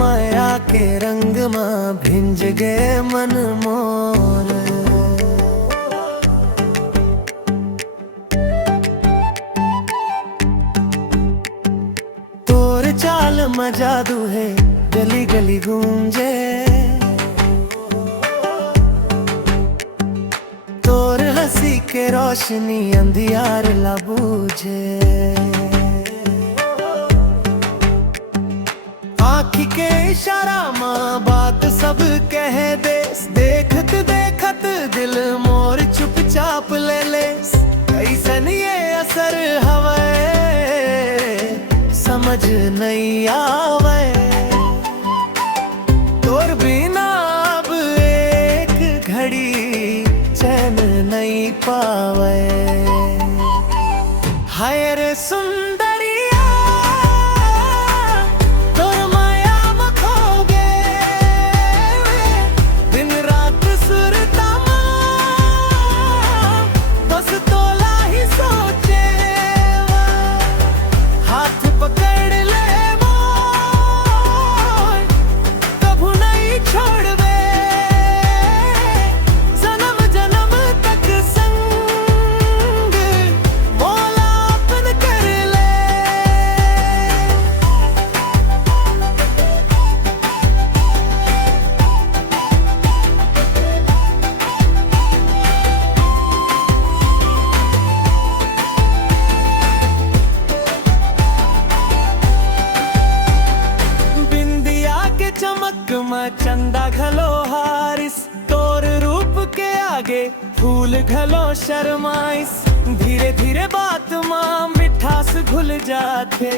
माया के रंग में भिंज गए मन मोर। तोर चाल में जादू है गली गली गूंजे। तोर हंसी के रोशनी अंधियार ला बूझे। आँखी के इशारा माँ बात सब कह दे। देखत देखत दिल मोर चुपचाप ले ले। कैसन ये असर हवे समझ नहीं आवे। तोर बिना अब एक घड़ी चैन नहीं पावे। हाय रे सुंदरिया तोर माया में खो गए। दिन रात सुरता बस तोला ही सोचे। हाथ पकड़ ले मोर कभू नहीं छोड़वे। जन्म जन्म तक संग मोला अपन कर ले। बिंदिया के चमक में चंदा घलो हारिस। तोर रूप के आगे फूल घलो शर्माइस। धीरे धीरे बात माँ मिठास घुल जाते।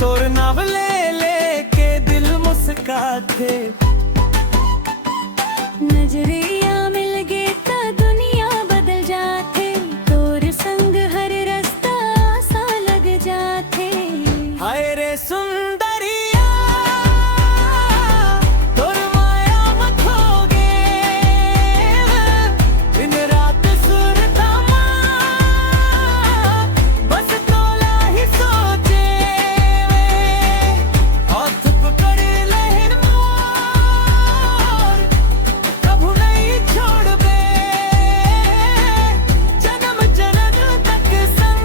तोर नाव ले ले के दिल मुस्काते। नजरिया मिल गे ता दुनिया बदल जाथे। तोर संग हर रास्ता सा लग जाथे। हाय रे सुंदरिया तोर माया में खो गए। दिन रात सुरता बस तोला ही सोचे। हाथ पकड़ ले मोर कभू नहीं छोड़वे। जन्म जन्म तक संग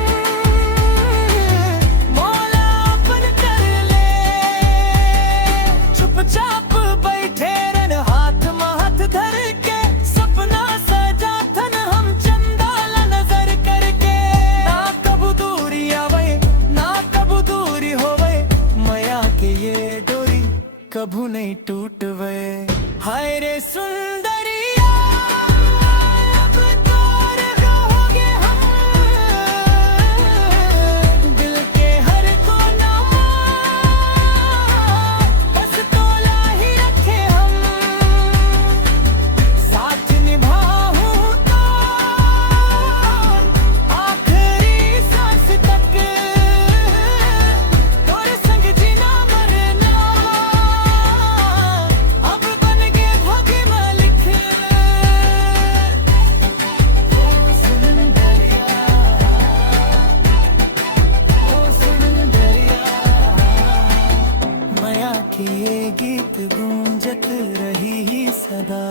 मोला अपन कर ले। चुपचाप बैठे रहन हाथ में हाथ धर के। सपना सजा थन हम चंदाला नजर करके। ना कबू दूरी आवे ना कबू दूरी होवे। माया के ये डोरी कभू नहीं टूटवे। हाय रे सुंदरिया अब तोर रहोगे हम। दिल के हर कोना बस तोला ही रखे हम। साथ निभाऊं तो आखिरी सांस तक। तोर संग जीना मरना अब बन के भाग्य में लिखे। ओ सुंदरिया ओ सुंदरिया। माया के ये गीत गूंजत रही सदा।